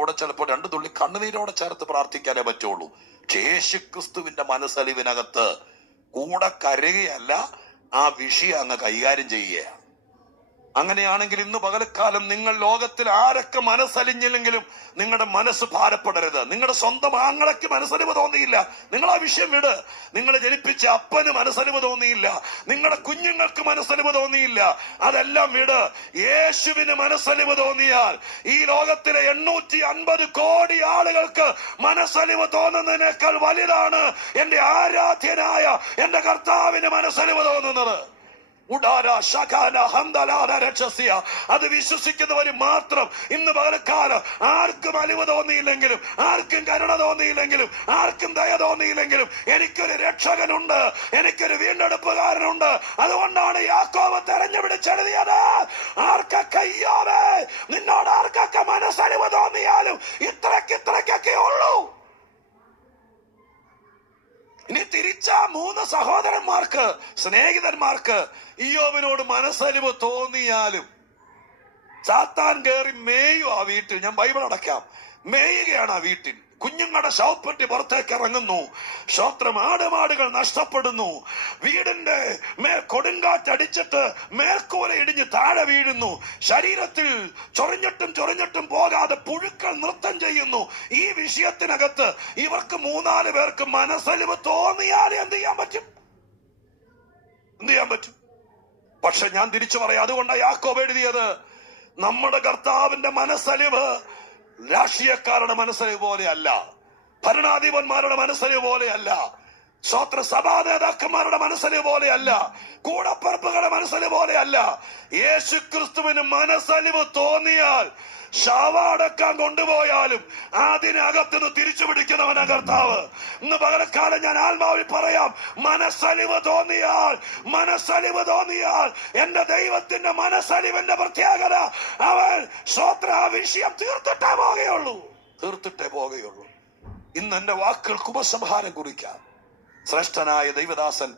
കൂടെ ചിലപ്പോൾ 2 തുള്ളി കണ്ണുനീരോടെ ചേർത്ത് പ്രാർത്ഥിക്കാനേ പറ്റുള്ളൂ. യേശുക്രിസ്തുവിന്റെ മനസ്സലിവിനകത്ത് കൂടെ കരയുകയല്ല, ആ വിഷയം അങ്ങ് കൈകാര്യം ചെയ്യുകയാണ്. അങ്ങനെയാണെങ്കിൽ ഇന്ന് പകൽക്കാലം നിങ്ങൾ ലോകത്തിൽ ആരൊക്കെ മനസ്സലിഞ്ഞില്ലെങ്കിലും നിങ്ങളുടെ മനസ്സ് ഭാരപ്പെടരുത്. നിങ്ങളുടെ സ്വന്തം ആങ്ങളയ്ക്ക് മനസ്സലിവ് തോന്നിയില്ല, നിങ്ങൾ ആ വിഷയം വിട്. നിങ്ങൾ ജനിപ്പിച്ച അപ്പന് മനസ്സലിവ് തോന്നിയില്ല, നിങ്ങളുടെ കുഞ്ഞുങ്ങൾക്ക് മനസ്സലിവ് തോന്നിയില്ല, അതെല്ലാം വിട്. യേശുവിന് മനസ്സലിവ് തോന്നിയാൽ ഈ ലോകത്തിലെ 850 കോടി ആളുകൾക്ക് മനസ്സലിവ് തോന്നുന്നതിനേക്കാൾ വലുതാണ് എന്റെ ആരാധ്യനായ എന്റെ കർത്താവിന് മനസ്സലിവ് തോന്നുന്നത്. അത് വിശ്വസിക്കുന്നവര് മാത്രം. ഇന്ന് പകൽക്കാലം ആർക്കും അലിവ് തോന്നിയില്ലെങ്കിലും, ആർക്കും കരുണ തോന്നിയില്ലെങ്കിലും, ആർക്കും ദയ തോന്നിയില്ലെങ്കിലും എനിക്കൊരു രക്ഷകനുണ്ട്, എനിക്കൊരു വീണ്ടെടുപ്പുകാരനുണ്ട്. അതുകൊണ്ടാണ് യാക്കോബ് തെരഞ്ഞുപിടിച്ചെഴുതിയത്, ആർക്കൊക്കെ അയ്യോവേ നിന്നോട് ആർക്കൊക്കെ മനസ്സലിവ് തോന്നിയാലും ഇത്രയ്ക്കൊക്കെ ഉള്ളൂ. ഇനി തിരിച്ച 3 സഹോദരന്മാർക്ക്, സ്നേഹിതന്മാർക്ക് ഇയ്യോബിനോട് മനസ്സലിവ് തോന്നിയാലും സാത്താൻ കയറി മേയും ആ വീട്ടിൽ. ഞാൻ ബൈബിൾ അടയ്ക്കാം. മേയുകയാണ് ആ വീട്ടിൽ. കുഞ്ഞുങ്ങളുടെ ശവപ്പെട്ടി പുറത്തേക്ക് ഇറങ്ങുന്നു. ശ്രോത്രം, ആടുമാടുകൾ നഷ്ടപ്പെടുന്നു. വീടിന്റെ മേൽ കൊടുങ്കാറ്റടിച്ചിട്ട് മേൽക്കൂര ഇടിഞ്ഞ് താഴെ വീഴുന്നു. ശരീരത്തിൽ ചൊറിഞ്ഞിട്ടും പോകാതെ പുഴുക്കൾ നൃത്തം ചെയ്യുന്നു. ഈ വിഷയത്തിനകത്ത് ഇവർക്ക് 3-4 പേർക്ക് മനസ്സലിവ് തോന്നിയാൽ എന്ത് ചെയ്യാൻ പറ്റും? പക്ഷെ ഞാൻ തിരിച്ചു പറയാം, അതുകൊണ്ടാണ് യാക്കോബ് എഴുതിയത്, നമ്മുടെ കർത്താവിന്റെ മനസ്സലിവ് രാഷ്ട്രീയക്കാരുടെ മനസ്സലിവ് പോലെയല്ല, ഭരണാധിപന്മാരുടെ മനസ്സലിവ് പോലെയല്ല, സഭാ നേതാക്കന്മാരുടെ മനസ്സലിവ് പോലെയല്ല, കൂടപ്പറപ്പുകളുടെ മനസ്സലിവ് പോലെയല്ല. യേശുക്രിസ്തുവിന് മനസ്സലിവ് തോന്നിയാൽ ശവമടക്കാൻ കൊണ്ടുപോയാലും അതിനകത്തുനിന്ന് തിരിച്ചു പിടിക്കുന്നവനാ കർത്താവ്. ഇന്ന് പകരക്കാലം ഞാൻ ആത്മാവിൽ പറയാം, മനസ്സലിവ് തോന്നിയാൽ എന്റെ ദൈവത്തിന്റെ മനസ്സലിവിന്റെ പ്രത്യേകത, അവൻ ആ വിഷയം തീർത്തിട്ടേ പോകുകയുള്ളൂ. ഇന്ന് എന്റെ വാക്കുകൾക്ക് ഉപസംഹാരം കുറിക്കാം. ശ്രേഷ്ഠനായ ദൈവദാസൻ